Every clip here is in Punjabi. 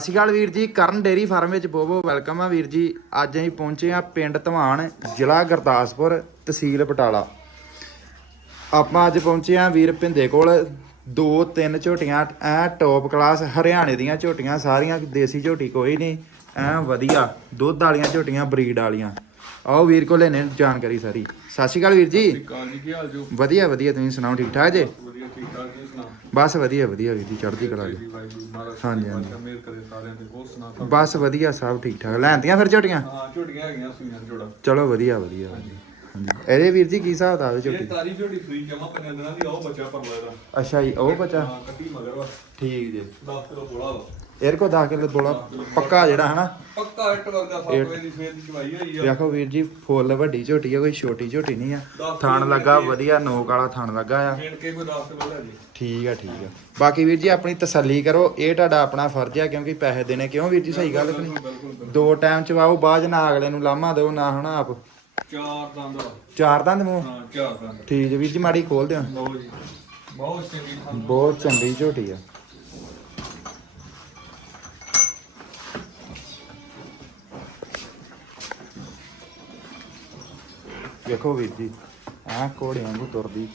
ਸਤਿ ਸ਼੍ਰੀ ਅਕਾਲ ਵੀਰ ਜੀ ਕਰਨ ਡੇਰੀ ਫਾਰਮ ਵਿੱਚ ਬਹੁਤ ਬਹੁਤ ਵੈਲਕਮ ਆ ਵੀਰ ਜੀ। ਅੱਜ ਅਸੀਂ ਪਹੁੰਚੇ ਆ ਪਿੰਡ ਧਵਾਨ ਜ਼ਿਲ੍ਹਾ ਗੁਰਦਾਸਪੁਰ ਤਹਿਸੀਲ ਬਟਾਲਾ। ਆਪਾਂ ਅੱਜ ਪਹੁੰਚੇ ਆ ਵੀਰ ਭਿੰਦੇ ਕੋਲ। ਦੋ ਤਿੰਨ ਝੋਟੀਆਂ ਐ ਟੌਪ ਕਲਾਸ ਹਰਿਆਣੇ ਦੀਆਂ ਝੋਟੀਆਂ ਸਾਰੀਆਂ ਦੇਸੀ ਝੋਟੀ ਕੋਈ ਨਹੀਂ ਐ ਵਧੀਆ ਦੁੱਧ ਵਾਲੀਆਂ ਝੋਟੀਆਂ ਬਰੀਡ ਵਾਲੀਆਂ। ਆਓ ਵੀਰ ਕੋਲ ਲੈਣੇ ਜਾਣਕਾਰੀ ਸਾਰੀ। ਸਤਿ ਸ਼੍ਰੀ ਅਕਾਲ ਵੀਰ ਜੀ ਕੀ ਹਾਲ ਜੋ? ਵਧੀਆ ਵਧੀਆ ਤੁਸੀਂ ਸੁਣਾਓ ਠੀਕ ਠਾਕ ਜੇ ਵਧੀਆ ਠੀਕ ਠਾਕ ਜੀ ਸੁਣਾ ਬਸ ਵਧੀਆ ਵਧੀਆ ਵੀਰ ਜੀ ਚੜ੍ਹਦੀ ਕਲਾ ਜੀ ਹਾਂਜੀ, ਜੀ ਹਾਂਜੀ। ਮਿਹਰ ਕਰੇ ਸਾਰਿਆਂ ਤੇ ਹੋਰ ਸੁਣਾ ਸਭ? ਬਸ ਵਧੀਆ ਸਭ ਠੀਕ ਠਾਕ। ਲੈਂਦੀਆਂ ਫਿਰ ਝੋਟੀਆਂ? ਹਾਂ ਝੋਟੀਆਂ ਹੈਗੀਆਂ ਸੂਈਆਂ ਜੋੜਾ। ਚਲੋ ਵਧੀਆ ਵਧੀਆ। ਹਾਂਜੀ। ਇਹਦੇ ਵੀਰ ਜੀ ਕੀ ਹਿਸਾਬ ਦਾ ਇਹ ਝੋਟੀ? ਤਾਰੀ ਝੋਟੀ ਫ੍ਰੀ ਜਮਾ ਪੰਜਾਂ ਦਿਨਾਂ ਦੀ ਆਓ ਬੱਚਾ ਪਰ ਲੈਦਾ ਅੱਛਾ ਜੀ ਉਹ ਬੱਚਾ? ਹਾਂ ਕੱਟੀ ਮਗਰ ਵਾ। ਠੀਕ ਜੀ। 10 ਕਿਲੋ ਬੋਲਾ ਵਾ। ਇਹਦੇ ਕੋ 10 ਕਿਲੋ ਬੋਲਾ ਪੱਕਾ ਜਿਹੜਾ ਹਨਾ? ਪੱਕਾ ਇੱਟ ਵਰਗਾ 7 ਵਜੇ ਦੀ ਸਵੇਰ ਦੀ ਚਵਾਈ ਹੋਈ ਆ। ਵੇਖੋ ਵੀਰ ਜੀ ਫੁੱਲ ਵੱਡੀ ਝੋਟੀ ਆ ਕੋਈ ਛੋਟੀ ਝੋਟੀ ਨਹੀਂ ਆ। ਥਣ ਕਿਲੋ ਲੱਗਾ। ਵਧੀਆ ਨੋਕ ਵਾਲਾ ਥਣ ਲੱਗਾ ਆ। ਛੇੜ ਕੇ ਕੋਈ 10 ਕਿਲੋ ਲੈ ਜੀ। ਠੀਕ ਆ ਠੀਕ ਆ। ਬਾਕੀ ਵੀਰ ਜੀ ਆਪਣੀ ਤਸੱਲੀ ਕਰੋ ਇਹ ਤੁਹਾਡਾ ਆਪਣਾ ਫਰਜ਼ ਆ ਕਿਉਂਕਿ ਪੈਸੇ ਦੇਣੇ ਕਿਉਂ ਵੀਰ ਜੀ ਸਹੀ ਗੱਲ ਨਹੀਂ? ਦੋ ਟਾਈਮ ਚਵਾਓ ਬਾਅਦ ਨਾ ਅਗਲੇ ਨੂੰ ਲਾਮਾ ਦਿਓ ਨਾ ਹਨਾ ਆਪ। ਚਾਰ ਦੰਦ ਚਾਰ ਦੰਦ ਮੂੰਹ? ਹਾਂ ਚਾਰ ਦੰਦ। ਠੀਕ ਜੀ ਵੀਰ ਜੀ ਮਾੜੀ ਖੋਲ ਦਿਓ। ਲਓ ਜੀ। ਬਹੁਤ ਚੰਗੀ ਬਹੁਤ ਚੰਗੀ ਝੋਟੀ ਆ। ਵੇਖੋ ਵੀਰ ਜੀ ਆਹ ਕੋੜੇ ਵਾਂਗੂ ਤੁਰਦੀ।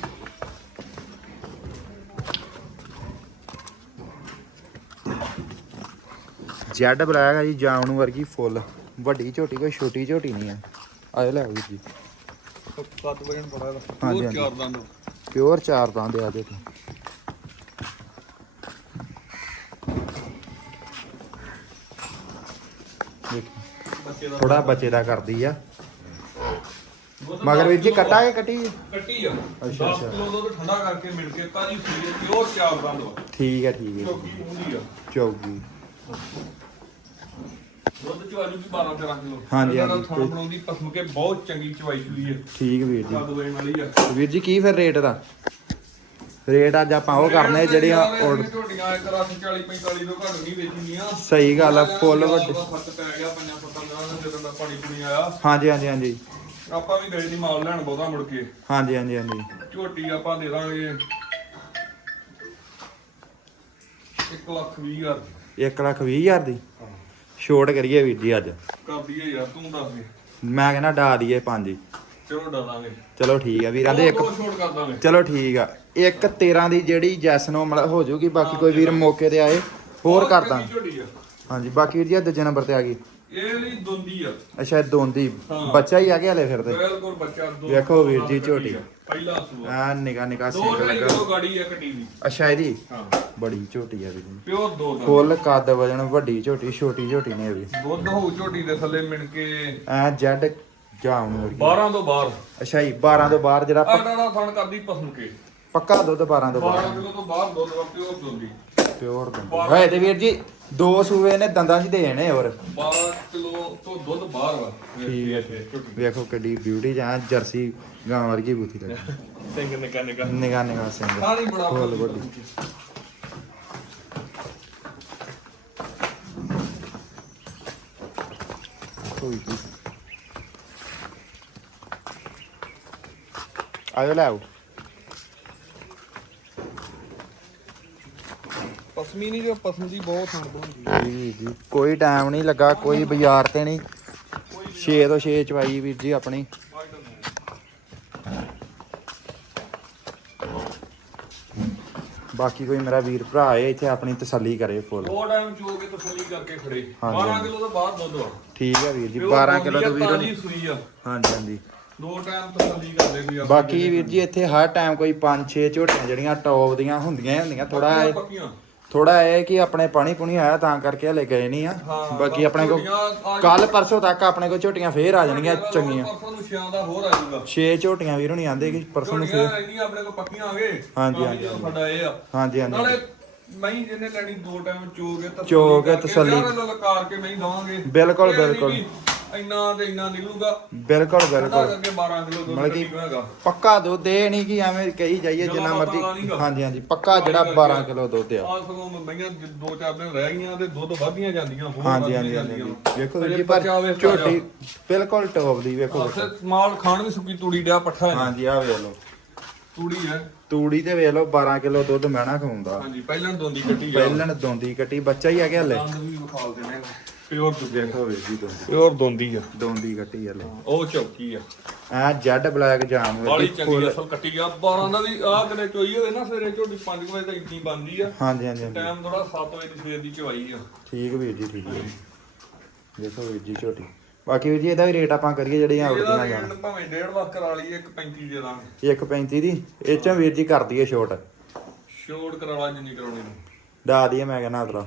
ਜੈਡ ਬਲੈਕ ਆ ਜੀ ਜਾਮਨ ਵਰਗੀ ਫੁੱਲ। ਵੱਡੀ ਝੋਟੀ ਕੋਈ ਛੋਟੀ ਝੋਟੀ ਨਹੀਂ ਆ। ਆਏ ਲੈ ਵੀਰ ਜੀ। 7 ਵਜੇ ਨੂੰ ਪੜਾ ਹਾਂਜੀ, ਹੋਰ ਹਾਂਜੀ। ਚਾਰ ਦੰਦ। ਪਿਓਰ ਚਾਰ ਦੰਦ ਆ ਦੇਖੋ ਬੱਚੇ ਦਾ ਥੋੜਾ ਬੱਚੇ ਦਾ ਕਰਦੀ ਆ। ਮਗਰ ਵੀਰ ਜੀ ਕਿਲੋ ਕੱਟਾ ਕੇ ਕੱਟੀ? ਕੱਟੀ ਆ। ਅੱਛਾ, 10 ਅੱਛਾ। ਕਿਲੋ ਦੁੱਧ ਠੰਡਾ ਕਰਕੇ ਮਿਲ ਕੇ ਤਾਜੀ ਸੂਈ ਪਿਓਰ ਚਾਰ ਦੰਦ ਵਾ ਠੀਕ ਹੈ ਠੀਕ ਹੈ ਚੌਕੀ ਮੂੰਹੀ ਆ। ਚੌਗੀ। ਦੁੱਧ ਚਵਾਲੂ ਵੀ 12 13 ਕਿਲੋ। ਹਾਂਜੀ, ਹਾਂਜੀ, ਕੋਈ- ਬਣਾਉਂਦੀ ਪਸਮ ਕੇ ਬਹੁਤ ਚੰਗੀ ਚਵਾਈ ਸੂਈ ਹੈ। ਠੀਕ ਵੀਰ ਜੀ। ਕੱਦ ਵੇਣ ਵਾਲੀ ਆ। ਵੀਰ ਜੀ ਕੀ ਫਿਰ ਰੇਟ ਦਾ? ਰੇਟ ਅੱਜ ਆਪਾਂ ਉਹ ਕਰਨੇ ਜਿਹੜੀਆਂ ਔਰ ਝੋਟੀਆਂ ਇੱਕ ਰਾਤ 40 45 ਤੋਂ ਘੱਟ ਨਹੀਂ ਵੇਚੀਆਂ ਸਹੀ ਗੱਲ ਆ ਫੁੱਲ ਵੱਡੇ। ਫ਼ਰਕ ਪੈ ਗਿਆ ਪੰਜਾਂ ਸੱਤਾਂ ਦਿਨਾਂ ਦਾ ਜਦੋਂ ਦਾ ਪਾਣੀ ਪੂਣੀ ਆਇਆ। ਹਾਂਜੀ ਹਾਂਜੀ ਹਾਂਜੀ। ਆਪਾਂ ਵੀ ਗਏ ਦੀ ਮਾਲ ਲੈਣ ਬਹੁਤਾ ਮੁੜ ਕੇ। ਹਾਂਜੀ ਹਾਂਜੀ ਹਾਂਜੀ। ਝੋਟੀ ਆਪਾਂ ਦੇ ਦਾਂਗੇ। 1 ਲੱਖ 20 ਹਜ਼ਾਰ ਦੀ। 1 ਲੱਖ 20 ਹਜ਼ਾਰ ਦੀ? ਛੋਟ ਕਰੀਏ ਵੀਰ ਜੀ ਅੱਜ। ਕਰ ਦਈਏ ਯਾਰ ਤੂੰ ਦੱਸ ਦੇ। ਮੈਂ ਕਹਿੰਦਾ ਡਾ ਦਈਏ ਪੰਜ। ਹੀ। ਚਲੋ ਡਾ ਦਾਂਗੇ। ਚਲੋ ਠੀਕ ਆ ਵੀਰਾਂ ਦੇ ਇੱਕ ਛੋਟ ਕਰ ਦਾਂਗੇ। ਚਲੋ ਠੀਕ ਆ। ਇੱਕ 13 ਦੀ ਜਿਹੜੀ ਜੈਸ ਨੂੰ ਮਤਲਬ ਹੋ ਜਾਊਗੀ ਬਾਕੀ ਕੋਈ ਵੀਰ ਮੌਕੇ ਤੇ ਆਏ ਹੋਰ ਕਰ ਦਾਂ ਚੰਗੀ ਝੋਟੀ ਆ। ਹਾਂਜੀ ਬਾਕੀ ਵੀਰ ਜੀ ਦੂਜੇ ਨੰਬਰ ਤੇ ਆ ਗਈ। ਇਹ ਲਈ ਦੁੰਦੀ ਆ। ਅੱਛਾ ਇਹ ਦੋਂਦੀ। ਹਾਂ। ਬੱਚਾ ਹੀ ਆ ਗਿਆ ਹਲੇ ਫਿਰ ਤੇ। ਬਿਲਕੁਲ ਬੱਚਾ ਦੋ ਵੇਖੋ ਵੀਰ ਜੀ ਝੋਟੀ। ਪਹਿਲਾ ਸੂਆ। ਆ ਨਿਕਾ ਨਿਕਾ ਦੋ ਸਿੰਕ ਢਾਈ ਲੱਗਾ। ਕਿਲੋ ਗਾੜੀ ਆ ਕੱਟੀ ਦੀ ਅੱਛਾ ਇਹਦੀ? ਹਾਂ। ਬੜੀ ਝੋਟੀ ਆ ਵੀਰ ਜੀ। ਪਿਓਰ ਦੋ ਦਾ ਫੁੱਲ ਕੱਦ ਵਜਣ ਵੱਡੀ ਝੋਟੀ ਛੋਟੀ ਝੋਟੀ ਨੇ ਇਹ ਵੀ। ਦੁੱਧ ਹੋਊ ਝੋਟੀ ਦੇ ਥੱਲੇ ਮਿਣ ਕੇ। ਐ ਜੈਡ ਜਾਮ ਵਰਗੀ 12 ਤੋਂ ਬਾਹਰ ਅੱਛਾ ਜੀ 12 ਤੋਂ ਬਾਹਰ ਜਿਹੜਾ ਪੱਕ- ਆੜਾ ਦਾ ਥਣ ਕਰਦੀ ਪਸਮ ਕੇ। ਪੱਕਾ ਦੁੱਧ 12 ਤੋਂ 12 ਬਾਹਰ ਕਿਲੋ ਤੋਂ ਬਾਹਰ ਦੁੱਧ ਵਾ ਪਿਓਰ ਦੁੰਦੀ। ਪਿਓਰ ਦੁੱਧ ਹੋਏ ਤੇ ਵੀਰ ਜੀ ਦੋ ਸੂਏ ਨੇ ਦੰਦਾਂ 'ਚ ਦੇਣੇ ਹੋਰ। 12 ਕਿਲੋ ਤੋਂ ਦੁੱਧ ਬਾਹਰ ਵਾ ਠੀਕ ਹੈ ਝੋਟੀ ਵੇਖੋ ਕਿੱਡੀ ਬਿਊਟੀ ਜਾਂ ਜਰਸੀ ਗਾਂ ਵਰਗੀ ਬੂਥੀ ਲੱਗੀ ਸਿੰਘ ਨਿਕਾ ਨਿਕਾ। ਨਿਗਾ ਨਿਗਾ ਸਿੰਘ। ਸਾਰੀ ਬੜਾ ਫੁੱਲ ਵੱਡੀ ਕੋਈ ਆਇਓ ਲੈ ਆਓ। ਪਸਮੀ ਨਹੀਂ ਜੋ ਪਸਮ ਦੀ ਬਹੁਤ ਥਣ ਬਣਦੀ ਜੀ ਜੀ ਕੋਈ ਟਾਈਮ ਨਹੀਂ ਲੱਗਾ ਕੋਈ ਬਾਜ਼ਾਰ ਤੇ ਨਹੀਂ। 6 ਤੋਂ 6 ਚਵਾਈ ਵੀਰ ਜੀ ਆਪਣੀ। ਬਾਕੀ ਕੋਈ ਮੇਰਾ ਵੀਰ ਭਰਾ ਹੈ ਇੱਥੇ ਆਪਣੀ ਤਸੱਲੀ ਕਰੇ ਫੁੱਲ। ਉਹ ਟਾਈਮ ਚੋ ਕੇ ਤਸੱਲੀ ਕਰਕੇ ਖੜੇ। ਹਾਂਜੀ, 12 ਹਾਂਜੀ। ਕਿਲੋ ਤੋਂ ਬਾਹਰ ਦੁੱਧ ਵਾ ਠੀਕ ਹੈ ਵੀਰ ਜੀ ਪਿਓਰ 12 ਦੁੰਦੀ ਕਿਲੋ ਆ, ਤੋਂ ਵੀਰ ਤਾਜ਼ੀ ਸੂਈ ਆ। ਹਾਂਜੀ ਹਾਂਜੀ। ਦੋ ਟਾਈਮ ਤਸੱਲੀ ਕਰਦੇ ਕੋਈ ਆਪਣੀ ਬਾਕੀ ਵੀਰ ਜੀ ਇੱਥੇ ਹਰ ਟਾਈਮ ਕੋਈ 5-6 ਝੋਟੀਆਂ ਜਿਹੜੀਆਂ ਟੌਪ ਦੀਆਂ ਹੁੰਦੀਆਂ ਹੀ ਹੁੰਦੀਆਂ ਥੋੜਾ ਪੱਕੀਆਂ। ਥੋੜਾ ਇਹ ਕਿ ਆਪਣੇ ਪਾਣੀ ਪੁਣੀ ਆਇਆ ਤਾਂ ਕਰਕੇ ਹਲੇ ਗਏ ਨਹੀਂ ਆ। ਹਾਂ, ਬਾਕੀ ਆਪਣੇ ਝੋਟੀਆਂ ਆ- ਕੱਲ ਪਰਸੋਂ ਤੱਕ ਆਪਣੇ ਕੋਲ ਝੋਟੀਆਂ ਫੇਰ ਆ ਜਾਣਗੀਆਂ ਚੰਗੀਆਂ। ਪਰਸੋਂ ਨੂੰ ਛਿਆਂ ਦਾ ਹੋਰ ਆ ਜਾਊਗਾ। 6 ਝੋਟੀਆਂ ਵੀਰ ਹੁਣੀ ਆਂਦੇ ਕਿ ਪਰਸੋਂ ਨੂੰ ਝੋਟੀਆਂ ਫੇਰ। ਆਪਣੇ ਕੋਲ ਪੱਕੀਆਂ ਹਾਂਜੀ, ਹਾਂਜੀ, ਵੀ ਸਾਡਾ ਇਹ ਆ। ਹਾਂਜੀ ਹਾਂਜੀ ਨਾਲੇ ਮਹੀਂ ਜਿਹਨੇ ਲੈਣੀ ਦੋ ਟਾਈਮ ਚੋ ਕੇ ਤਸੱਲੀ ਚੋ ਕੇ ਕਰਕੇ, ਤਸੱਲੀ। ਯਾਰ ਲਲਕਾਰ ਕੇ ਮਹੀਂ ਦਵਾਂਗੇ। ਬਿਲਕੁਲ, ਬਿਲਕੁਲ। ਵੀ ਇੰਨਾ ਤੇ ਇੰਨਾ ਨਿਕਲੂਗਾ। ਬਿਲਕੁਲ ਬਿਲਕੁਲ। ਅੱਗੇ 12 ਕਿਲੋ ਦੁੱਧ ਮਤਲਬ ਕਿ ਪੱਕਾ ਦੁੱਧ ਇਹ ਨਹੀਂ ਕਿ ਐਵੇਂ ਕਹੀ ਜਾਈਏ ਜਿੰਨਾ ਮਰਜ਼ੀ। ਨੀਗਾ। ਹਾਂਜੀ ਹਾਂਜੀ ਪੱਕਾ ਜਿਹੜਾ 12 ਕਿਲੋ ਦੁੱਧ ਆ। ਆ ਸਗੋਂ ਮਈਆਂ ਦੋ ਚਾਰ ਦਿਨ ਰਹਿ ਗਈਆਂ ਤੇ ਦੁੱਧ ਵਧਦੀਆਂ ਜਾਂਦੀਆਂ ਹੋਰ ਹਾਂਜੀ ਹਾਂਜੀ ਹਾਂਜੀ। ਵੇਖੋ ਵੀਰ ਜੀ ਪਰ ਝੋਟੀ ਬਿਲਕੁਲ ਟੌਪ ਦੀ ਵੇਖੋ ਮਾਲ ਖਾਣ ਵੀ ਸੁੱਕੀ ਤੂੜੀ ਡਿਆ ਪੱਠਾ ਹੈ ਹਾਂਜੀ ਆ ਵੇਖ ਲਓ। ਤੂੜੀ ਹੈ। ਤੂੜੀ ਤੇ ਵੇਖ ਲਓ 12 ਕਿਲੋ ਦੁੱਧ ਮਹਿਣਾ ਖਵਾਉਂਦਾ ਹਾਂਜੀ ਪਹਿਲਾਂ ਦੋਂਦੀ ਕੱਟੀ ਆ। ਪਹਿਲਣ ਦੋਂਦੀ ਕੱਟੀ ਬੱਚਾ ਹੀ ਆ ਗਿਆ ਹਲੇ। ਦੰਦ ਵੀ ਵਿਖਾਲ ਦੇਣੇ ਪਿਓਰ ਦੁੱਧ ਦੇਖੋ ਵੀਰ ਜੀ ਦੋਂਦੀ। ਪਿਓਰ ਦੋਂਦੀ ਆ। ਦੋਂਦੀ ਕੱਟੀ ਹਲੇ ਉਹ ਚੌਕੀ ਆ। ਆ ਜੈਡ ਬਲੈਕ ਜਾਮ ਬਾਲੀ ਹੋਈ ਚੰਗੀ ਅਸਲ ਕੱਟੀ ਆ। 12 ਦਾ ਵੀ ਆ ਕਦੇ ਚੋਈ ਹੋਵੇ ਨਾ ਸਵੇਰੇ ਝੋਟੀ 5 ਵਜੇ ਤੱਕ ਇੰਨੀ ਬੰਦੀ ਆ। ਹਾਂਜੀ ਹਾਂਜੀ ਟਾਈਮ ਥੋੜਾ 7 ਵਜੇ ਦੀ ਸਵੇਰ ਦੀ ਚਵਾਈ ਆ। ਠੀਕ ਵੀਰ ਜੀ ਠੀਕ ਹੈ ਦੇਖੋ ਵੀਰ ਜੀ ਝੋਟੀ। ਬਾਕੀ ਵੀਰ ਜੀ ਇਹਦਾ ਵੀ ਰੇਟ ਆਪਾਂ ਕਰੀਏ ਜਿਹੜੀਆਂ ਇਹਦਾ ਆਉਟੀਆਂ ਜਾਣ ਭਾਵੇਂ 1.5 ਲੱਖ ਕਰਾ ਲਈਏ 1.35 ਦੇ ਦਾਂਗੇ। 135 ਦੀ। ਇਹ ਚ ਵੀਰ ਜੀ ਕਰ ਦਈਏ ਛੋਟ। ਸ਼ੋਰਟ ਕਰਾ ਲਾ ਜਿੰਨੀ ਕਰਾਉਣੀ ਨੂੰ ਡਾ ਦਈਏ ਮੈਂ ਕਹਿੰਦਾ ਉਤਰਾ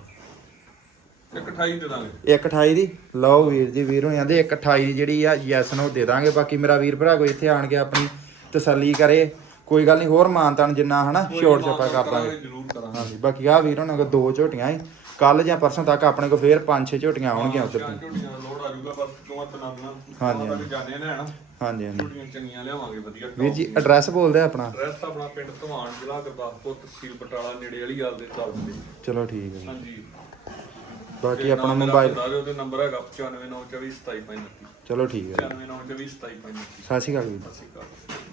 1.28 ਦੇ ਦਾਂਗੇ। 128 ਦੀ? ਲਓ ਵੀਰ ਜੀ ਵੀਰ ਹੋਆਂ ਦੇ 128 ਦੀ ਜਿਹੜੀ ਆ ਯੈਸ ਨੂੰ ਦੇ ਦਾਂਗੇ। ਬਾਕੀ ਮੇਰਾ ਵੀਰ ਭਰਾ ਕੋਈ ਇੱਥੇ ਆਣ ਕੇ ਆਪਣੀ ਤਸੱਲੀ ਕਰੇ। ਕੋਈ ਗੱਲ ਨਹੀਂ ਹੋਰ ਮਾਨਤਾਨ ਜਿੰਨਾ ਹਨਾ ਛੋਟ ਛਪਾ ਕਰ ਦਾਂਗੇ। ਜ਼ਰੂਰ ਕਰਾਂਗੇ। ਹਾਂਜੀ ਬਾਕੀ ਆ ਵੀਰ ਉਹਨਾਂ ਕੋਲ ਦੋ ਝੋਟੀਆਂ ਏ ਕੱਲ ਜਾਂ ਪਰਸੋਂ ਤੱਕ ਆਪਣੇ ਕੋਲ ਫੇਰ 5-6 ਝੋਟੀਆਂ ਆਉਣਗੀਆਂ ਉੱਧਰ ਤੋਂ। ਝੋਟੀਆਂ ਦਾ ਲੋਡ ਆ ਜਾਊਗਾ ਬਸ ਚੋਂ ਤਨਾਨਾ ਹਾਂਜੀ, ਤੱਕ ਜਾਣੇ ਨੇ ਹਨਾ। ਹਾਂਜੀ ਹਾਂਜੀ। ਝੋਟੀਆਂ ਚੰਗੀਆਂ ਲਿਆਵਾਂਗੇ ਵਧੀਆ ਵੀਰ ਜੀ ਐਡਰੈਸ ਬੋਲਦੇ ਆਪਣਾ? ਐਡਰੈਸ ਆਪਣਾ ਪਿੰਡ ਧਵਾਨ ਜ਼ਿਲ੍ਹਾ ਗੁਰਦਾਸਪੁਰ ਤਹਿਸੀਲ ਬਟਾਲਾ ਨੇੜੇ ਵਾਲੀ ਗੱਲ ਦੇ ਚੱਲ ਦੇ ਚਲੋ ਠੀਕ ਹੈ। ਹਾਂਜੀ। ਬਾਕੀ ਆਪਣਾ ਮੋਬਾਈਲ ਉਹਦੇ ਨੰਬਰ ਹੈਗਾ 959242735 ਚਲੋ ਠੀਕ ਹੈ। 959242735 ਸਤਿ ਸ਼੍ਰੀ ਅਕਾਲ ਵੀਰ ਸਤਿ ਸ਼੍ਰੀ ਅਕਾਲ।